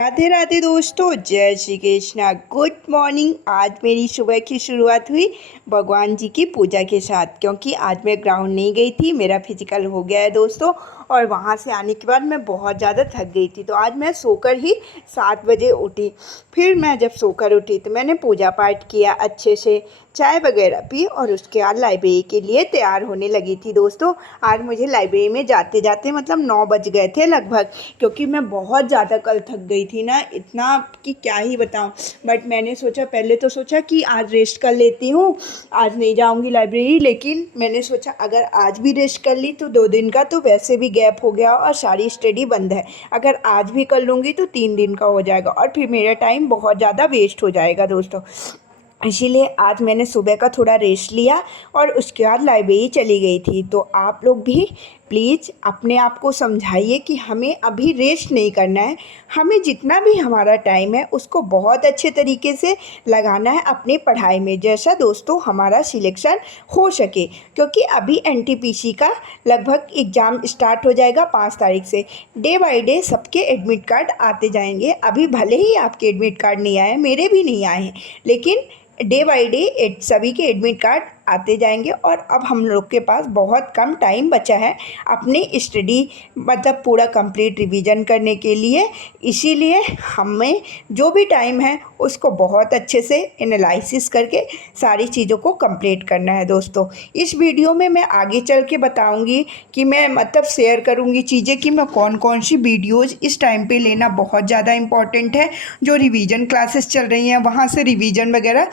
राधे राधे दोस्तों, जय Shri Krishna. Good morning. आज मेरी सुबह की शुरुआत हुई भगवान जी की पूजा के साथ, क्योंकि आज मैं ग्राउंड नहीं गई थी। मेरा फिजिकल हो गया है दोस्तों, और वहाँ से आने के बाद मैं बहुत ज़्यादा थक गई थी। तो आज मैं सोकर ही 7 बजे उठी। फिर मैं जब सोकर उठी तो मैंने पूजा पाठ किया, अच्छे से चाय वगैरह पी, और उसके बाद लाइब्रेरी के लिए तैयार होने लगी थी दोस्तों। आज मुझे लाइब्रेरी में जाते जाते मतलब 9 बज गए थे लगभग, क्योंकि मैं बहुत ज़्यादा कल थक गई थी ना, इतना कि क्या ही बताऊं। बट मैंने सोचा, पहले तो सोचा कि आज रेस्ट कर लेती हूँ, आज नहीं जाऊंगी लाइब्रेरी। लेकिन मैंने सोचा अगर आज भी रेस्ट कर ली तो 2 दिन का तो वैसे भी गैप हो गया, और सारी स्टडी बंद है। अगर आज भी कर लूँगी तो 3 दिन का हो जाएगा, और फिर मेरा टाइम बहुत ज़्यादा वेस्ट हो जाएगा दोस्तों। इसीलिए आज मैंने सुबह का थोड़ा रेस्ट लिया और उसके बाद लाइब्रेरी चली गई थी। तो आप लोग भी प्लीज़ अपने आप को समझाइए कि हमें अभी रेस्ट नहीं करना है। हमें जितना भी हमारा टाइम है उसको बहुत अच्छे तरीके से लगाना है अपनी पढ़ाई में, जैसा दोस्तों हमारा सिलेक्शन हो सके। क्योंकि अभी एनटीपीसी का लगभग एग्ज़ाम स्टार्ट हो जाएगा 5 तारीख से। डे बाय डे सबके एडमिट कार्ड आते जाएंगे। अभी भले ही आपके एडमिट कार्ड नहीं आए, मेरे भी नहीं आए हैं, लेकिन डे बाय डे सभी के एडमिट कार्ड आते जाएंगे। और अब हम लोग के पास बहुत कम टाइम बचा है अपनी स्टडी मतलब पूरा कंप्लीट रिवीजन करने के लिए। इसीलिए हमें जो भी टाइम है उसको बहुत अच्छे से एनालिसिस करके सारी चीज़ों को कंप्लीट करना है दोस्तों। इस वीडियो में मैं आगे चल के बताऊंगी कि मैं मतलब शेयर करूंगी चीज़ें कि मैं कौन कौन सी वीडियोज़ इस टाइम पे लेना बहुत ज़्यादा इम्पॉर्टेंट है। जो रिवीजन क्लासेस चल रही हैं वहाँ से रिवीजन वगैरह,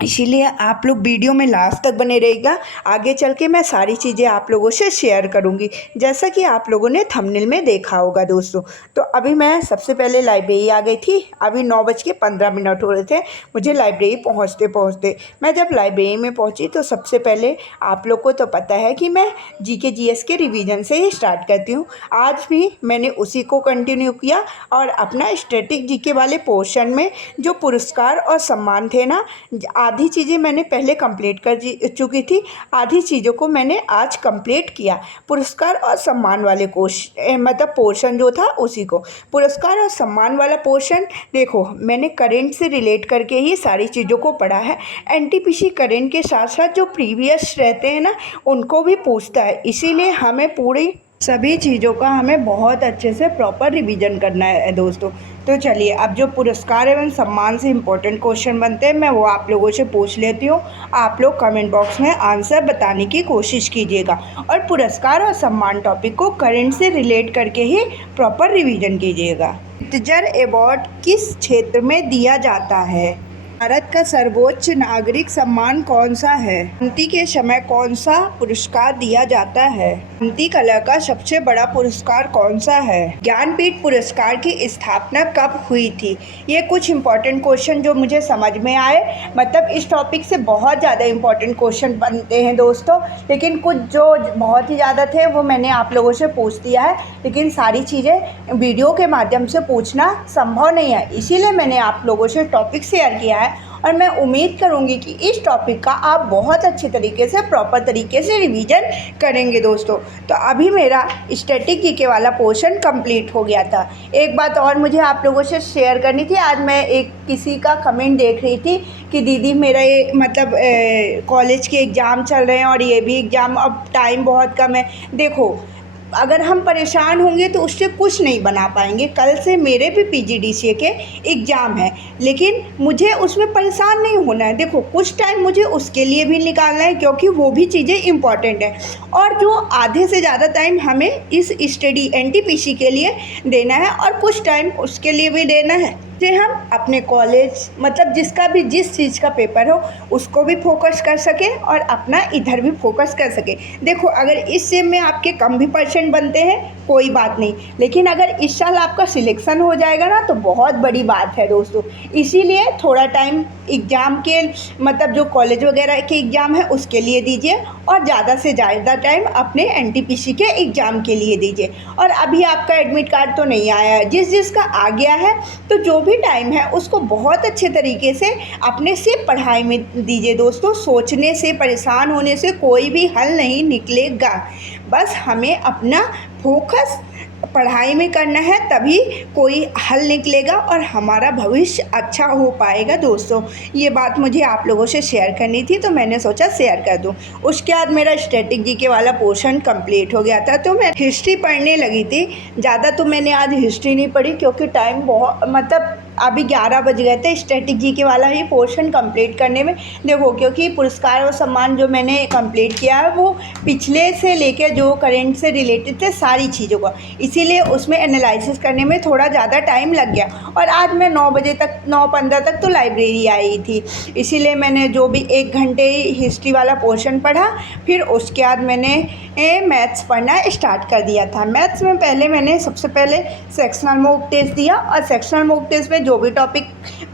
इसीलिए आप लोग वीडियो में लास्ट तक बने रहिएगा। आगे चल के मैं सारी चीज़ें आप लोगों से शेयर करूंगी, जैसा कि आप लोगों ने थंबनेल में देखा होगा दोस्तों। तो अभी मैं सबसे पहले लाइब्रेरी आ गई थी। अभी 9:15 हो रहे थे मुझे लाइब्रेरी पहुंचते पहुंचते। मैं जब लाइब्रेरी में पहुंची तो सबसे पहले आप लोग को तो पता है कि मैं जीके जीएस के रिवीजन से ही स्टार्ट करती हूँ। आज भी मैंने उसी को कंटिन्यू किया, और अपना स्टैटिक जीके वाले पोर्शन में जो पुरस्कार और सम्मान थे ना, आधी चीज़ें मैंने पहले कंप्लीट कर चुकी थी, आधी चीज़ों को मैंने आज कंप्लीट किया। पुरस्कार और सम्मान वाले मतलब पोर्शन जो था उसी को, पुरस्कार और सम्मान वाला पोर्शन देखो मैंने करेंट से रिलेट करके ही सारी चीज़ों को पढ़ा है। एनटीपीसी करेंट के साथ साथ जो प्रीवियस रहते हैं ना उनको भी पूछता है, इसीलिए हमें पूरी सभी चीज़ों का हमें बहुत अच्छे से प्रॉपर रिवीजन करना है दोस्तों। तो चलिए, अब जो पुरस्कार एवं सम्मान से इम्पोर्टेंट क्वेश्चन बनते हैं मैं वो आप लोगों से पूछ लेती हूँ। आप लोग कमेंट बॉक्स में आंसर बताने की कोशिश कीजिएगा, और पुरस्कार और सम्मान टॉपिक को करंट से रिलेट करके ही प्रॉपर रिवीजन कीजिएगा। लिटरेचर अवार्ड किस क्षेत्र में दिया जाता है? भारत का सर्वोच्च नागरिक सम्मान कौन सा है? शांति के समय कौन सा पुरस्कार दिया जाता है? शांति कला का सबसे बड़ा पुरस्कार कौन सा है? ज्ञानपीठ पुरस्कार की स्थापना कब हुई थी? ये कुछ इंपॉर्टेंट क्वेश्चन जो मुझे समझ में आए, मतलब इस टॉपिक से बहुत ज़्यादा इंपॉर्टेंट क्वेश्चन बनते हैं दोस्तों। लेकिन कुछ जो बहुत ही ज़्यादा थे वो मैंने आप लोगों से पूछ दिया है, लेकिन सारी चीज़ें वीडियो के माध्यम से पूछना संभव नहीं है, इसीलिए मैंने आप लोगों से टॉपिक शेयर किया है। और मैं उम्मीद करूंगी कि इस टॉपिक का आप बहुत अच्छे तरीके से प्रॉपर तरीके से रिवीजन करेंगे दोस्तों। तो अभी मेरा स्टैटिक जीके वाला पोर्शन कंप्लीट हो गया था। एक बात और मुझे आप लोगों से शेयर करनी थी। आज मैं एक किसी का कमेंट देख रही थी कि दीदी मेरा ये मतलब कॉलेज के एग्ज़ाम चल रहे हैं और ये भी एग्ज़ाम, अब टाइम बहुत कम है। देखो, अगर हम परेशान होंगे तो उससे कुछ नहीं बना पाएंगे। कल से मेरे भी पीजीडीसीए के एग्ज़ाम है, लेकिन मुझे उसमें परेशान नहीं होना है। देखो, कुछ टाइम मुझे उसके लिए भी निकालना है, क्योंकि वो भी चीज़ें इम्पॉर्टेंट है। और जो आधे से ज़्यादा टाइम हमें इस स्टडी एनटीपीसी के लिए देना है, और कुछ टाइम उसके लिए भी देना है, से हम अपने कॉलेज मतलब जिसका भी जिस चीज़ का पेपर हो उसको भी फोकस कर सकें और अपना इधर भी फोकस कर सकें। देखो, अगर इस सेम में आपके कम भी परसेंट बनते हैं कोई बात नहीं, लेकिन अगर इस साल आपका सिलेक्शन हो जाएगा ना तो बहुत बड़ी बात है दोस्तों। इसीलिए थोड़ा टाइम एग्ज़ाम के मतलब जो कॉलेज वगैरह के एग्ज़ाम है उसके लिए दीजिए, और ज़्यादा से ज़्यादा टाइम अपने एनटीपीसी के एग्ज़ाम के लिए दीजिए। और अभी आपका एडमिट कार्ड तो नहीं आया है, जिसका आ गया है तो जो भी टाइम है उसको बहुत अच्छे तरीके से अपने सिर्फ पढ़ाई में दीजिए दोस्तों। सोचने से, परेशान होने से कोई भी हल नहीं निकलेगा। बस हमें अपना फोकस पढ़ाई में करना है, तभी कोई हल निकलेगा और हमारा भविष्य अच्छा हो पाएगा दोस्तों। ये बात मुझे आप लोगों से शेयर करनी थी, तो मैंने सोचा शेयर कर दूँ। उसके बाद मेरा स्टैटिक जीके वाला पोर्शन कंप्लीट हो गया था, तो मैं हिस्ट्री पढ़ने लगी थी। ज़्यादा तो मैंने आज हिस्ट्री नहीं पढ़ी, क्योंकि टाइम बहुत मतलब अभी 11 बज गए थे स्टैटिक जीके वाला ही पोर्शन कंप्लीट करने में। देखो, क्योंकि पुरस्कार और सम्मान जो मैंने कंप्लीट किया है वो पिछले से लेकर जो करेंट से रिलेटेड थे सारी चीज़ों का, इसीलिए उसमें एनालिसिस करने में थोड़ा ज़्यादा टाइम लग गया। और आज मैं 9 बजे तक 9:15 तक तो लाइब्रेरी आई थी, इसीलिए मैंने जो भी 1 घंटे हिस्ट्री वाला पोर्शन पढ़ा, फिर उसके बाद मैंने मैथ्स पढ़ना स्टार्ट कर दिया था। मैथ्स में मैंने सबसे पहले सेक्शनल मॉक टेस्ट दिया, और सेक्शनल मॉक टेस्ट में जो भी टॉपिक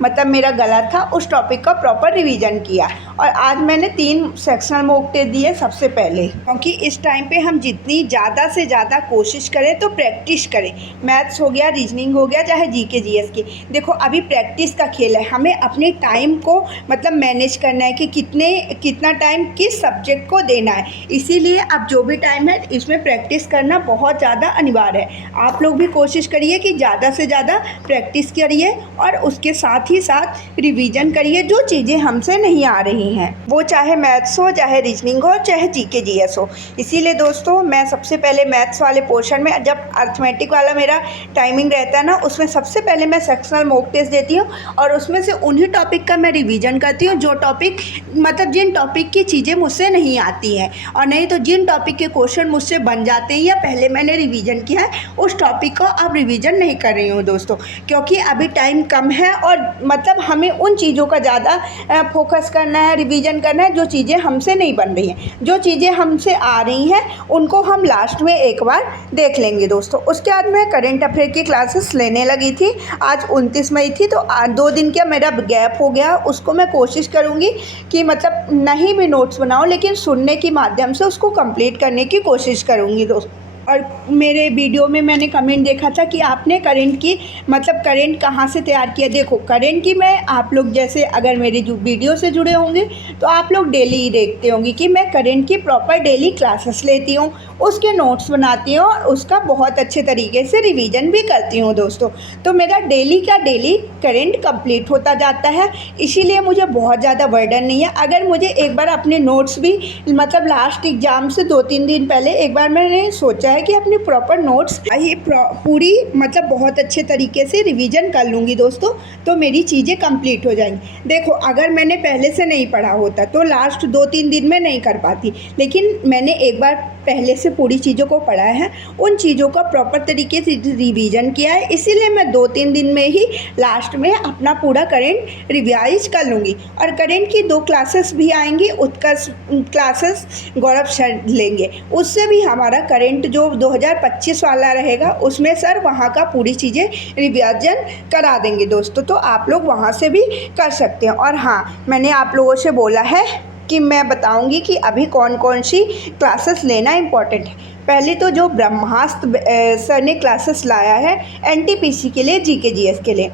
मतलब मेरा गलत था उस टॉपिक का प्रॉपर रिवीजन किया। और आज मैंने 3 सेक्शनल मॉक टेस्ट दिए सबसे पहले, क्योंकि इस टाइम पे हम जितनी ज़्यादा से ज़्यादा कोशिश करें तो प्रैक्टिस करें। मैथ्स हो गया, रीजनिंग हो गया, चाहे जीके जीएस की, देखो अभी प्रैक्टिस का खेल है। हमें अपने टाइम को मतलब मैनेज करना है कि कितना टाइम किस सब्जेक्ट को देना है। इसीलिए अब जो भी टाइम है इसमें प्रैक्टिस करना बहुत ज़्यादा अनिवार्य है। आप लोग भी कोशिश करिए कि ज़्यादा से ज़्यादा प्रैक्टिस करिए, और उसके साथ ही साथ रिवीजन करिए जो चीज़ें हमसे नहीं आ रही हैं, वो चाहे मैथ्स हो, चाहे रीजनिंग हो, चाहे जीके जीएस हो। इसीलिए दोस्तों मैं सबसे पहले मैथ्स वाले पोर्शन में, जब अर्थमेटिक वाला मेरा टाइमिंग रहता है ना, उसमें सबसे पहले मैं सेक्शनल मॉक टेस्ट देती हूँ, और उसमें से उन्हीं टॉपिक का मैं रिवीजन करती हूँ जो टॉपिक मतलब जिन टॉपिक की चीज़ें मुझसे नहीं आती हैं, और नहीं तो जिन टॉपिक के क्वेश्चन मुझसे बन जाते हैं या पहले मैंने रिवीजन किया है उस टॉपिक को अब रिवीजन नहीं कर रही हूँ दोस्तों, क्योंकि अभी टाइम कम है। और मतलब हमें उन चीज़ों का ज़्यादा फोकस करना है, रिवीजन करना है जो चीज़ें हमसे नहीं बन रही हैं। जो चीज़ें हमसे आ रही हैं उनको हम लास्ट में एक बार देख लेंगे दोस्तों। उसके बाद मैं करेंट अफेयर की क्लासेस लेने लगी थी। आज 29 मई थी, तो आज 2 दिन का मेरा गैप हो गया। उसको मैं कोशिश करूँगी कि मतलब नहीं भी नोट्स बनाऊँ, लेकिन सुनने के माध्यम से उसको कंप्लीट करने की कोशिश करूँगी दोस्तों। और मेरे वीडियो में मैंने कमेंट देखा था कि आपने करंट की मतलब करंट कहाँ से तैयार किया। देखो, करंट की मैं आप लोग जैसे अगर मेरे जो वीडियो से जुड़े होंगे तो आप लोग डेली ही देखते होंगे कि मैं करंट की प्रॉपर डेली क्लासेस लेती हूँ, उसके नोट्स बनाती हूँ और उसका बहुत अच्छे तरीके से रिवीजन भी करती हूँ दोस्तों। तो मेरा डेली का डेली करंट कंप्लीट होता जाता है, इसीलिए मुझे बहुत ज़्यादा बर्डन नहीं है। अगर मुझे एक बार अपने नोट्स भी मतलब लास्ट एग्ज़ाम से 2-3 दिन पहले एक बार मैंने सोचा कि अपने प्रॉपर नोट्स ही पूरी मतलब बहुत अच्छे तरीके से रिवीजन कर लूँगी दोस्तों, तो मेरी चीज़ें कंप्लीट हो जाएंगी। देखो, अगर मैंने पहले से नहीं पढ़ा होता तो लास्ट 2-3 दिन में नहीं कर पाती, लेकिन मैंने एक बार पहले से पूरी चीज़ों को पढ़ा है, उन चीज़ों का प्रॉपर तरीके से रिवीजन किया है, इसीलिए मैं 2-3 दिन में ही लास्ट में अपना पूरा करंट रिवाइज कर लूँगी। और करंट की 2 क्लासेस भी आएंगी, उत्कर्ष क्लासेस गौरव सर लेंगे, उससे भी हमारा करंट जो 2025 वाला रहेगा उसमें सर वहाँ का पूरी चीज़ें रिवीजन करा देंगे दोस्तों, तो आप लोग वहाँ से भी कर सकते हैं। और हाँ, मैंने आप लोगों से बोला है कि मैं बताऊंगी कि अभी कौन कौन सी क्लासेस लेना इम्पोर्टेंट है। पहले तो जो ब्रह्मास्त्र सर ने क्लासेस लाया है एनटीपीसी के लिए, जीके जीएस के लिए,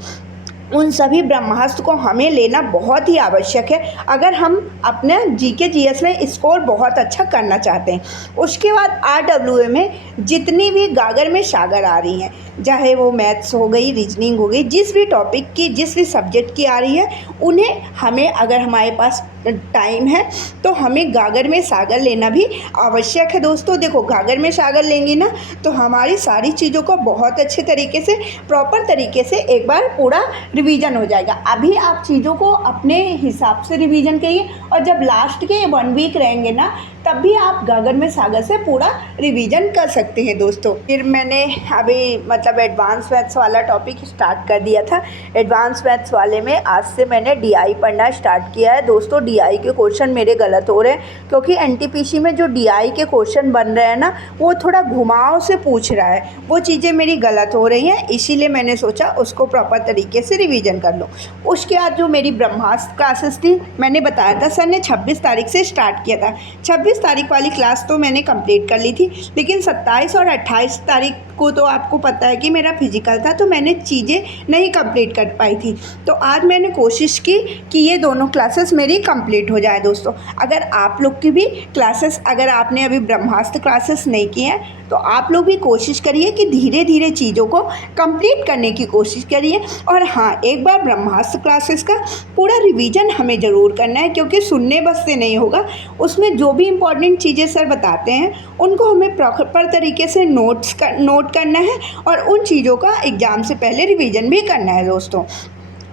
उन सभी ब्रह्मास्त्र को हमें लेना बहुत ही आवश्यक है अगर हम अपने जीके जीएस में स्कोर बहुत अच्छा करना चाहते हैं। उसके बाद आरडब्ल्यूए में जितनी भी गागर में सागर आ रही हैं, चाहे वो मैथ्स हो गई, रीजनिंग हो गई, जिस भी टॉपिक की जिस भी सब्जेक्ट की आ रही है, उन्हें हमें अगर हमारे पास टाइम है तो हमें गागर में सागर लेना भी आवश्यक है दोस्तों। देखो, गागर में सागर लेंगे ना तो हमारी सारी चीज़ों को बहुत अच्छे तरीके से प्रॉपर तरीके से एक बार पूरा रिवीजन हो जाएगा। अभी आप चीज़ों को अपने हिसाब से रिवीजन करिए, और जब लास्ट के 1 वीक रहेंगे ना तब भी आप गागर में सागर से पूरा रिवीजन कर सकते हैं दोस्तों। फिर मैंने अभी मतलब एडवांस मैथ्स वाला टॉपिक स्टार्ट कर दिया था। एडवांस मैथ्स वाले में आज से मैंने डीआई पढ़ना स्टार्ट किया है दोस्तों। डीआई के क्वेश्चन मेरे गलत हो रहे हैं, क्योंकि एनटीपीसी में जो डीआई के क्वेश्चन बन रहे हैं ना वो थोड़ा घुमाव से पूछ रहा है, वो चीज़ें मेरी गलत हो रही हैं, इसीलिए मैंने सोचा उसको प्रॉपर तरीके से रिवीजन कर लूँ। उसके बाद जो मेरी ब्रह्मास्त्र क्लासेस थी, मैंने बताया था सर ने 26 तारीख से स्टार्ट किया था। 26 तारीख वाली क्लास तो मैंने कंप्लीट कर ली थी, लेकिन 27 और 28 तारीख को तो आपको पता है कि मेरा फिजिकल था, तो मैंने चीज़ें नहीं कंप्लीट कर पाई थी। तो आज मैंने कोशिश की कि ये दोनों क्लासेस मेरी कंप्लीट कंप्लीट हो जाए दोस्तों। अगर आप लोग की भी क्लासेस, अगर आपने अभी ब्रह्मास्त्र क्लासेस नहीं की हैं तो आप लोग भी कोशिश करिए कि धीरे धीरे चीज़ों को कंप्लीट करने की कोशिश करिए। और हाँ, एक बार ब्रह्मास्त्र क्लासेस का पूरा रिवीजन हमें ज़रूर करना है, क्योंकि सुनने बस से नहीं होगा, उसमें जो भी इम्पोर्टेंट चीज़ें सर बताते हैं उनको हमें प्रॉपर तरीके से नोट करना है और उन चीज़ों का एग्ज़ाम से पहले रिवीजन भी करना है दोस्तों।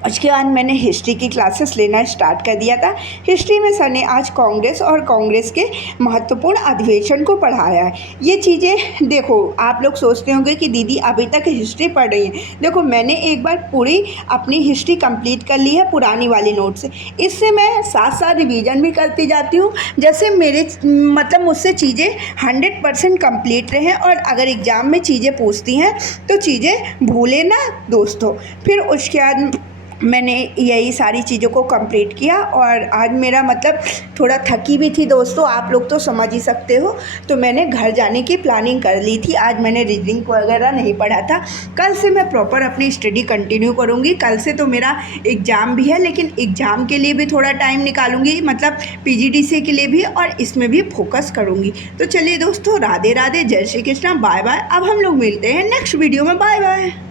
उसके बाद मैंने हिस्ट्री की क्लासेस लेना स्टार्ट कर दिया था। हिस्ट्री में सर ने आज कांग्रेस और कांग्रेस के महत्वपूर्ण अधिवेशन को पढ़ाया है। ये चीज़ें देखो, आप लोग सोचते होंगे कि दीदी अभी तक हिस्ट्री पढ़ रही हैं। देखो, मैंने एक बार पूरी अपनी हिस्ट्री कंप्लीट कर ली है पुरानी वाली नोट से। इससे मैं साथ साथ रिवीजन भी करती जाती हूँ, जैसे मेरे मतलब मुझसे चीज़ें 100% कंप्लीट रहें, और अगर एग्ज़ाम में चीज़ें पूछती हैं तो चीज़ें भूले ना दोस्तों। फिर उसके बाद मैंने यही सारी चीज़ों को कंप्लीट किया, और आज मेरा मतलब थोड़ा थकी भी थी दोस्तों, आप लोग तो समझ ही सकते हो, तो मैंने घर जाने की प्लानिंग कर ली थी। आज मैंने रीडिंग वगैरह नहीं पढ़ा था। कल से मैं प्रॉपर अपनी स्टडी कंटिन्यू करूँगी। कल से तो मेरा एग्ज़ाम भी है, लेकिन एग्ज़ाम के लिए भी थोड़ा टाइम निकालूंगी, मतलब PGDCA के लिए भी, और इसमें भी फोकस करूँगी। तो चलिए दोस्तों, राधे राधे, जय श्री कृष्णा, बाय बाय। अब हम लोग मिलते हैं नेक्स्ट वीडियो में। Bye bye.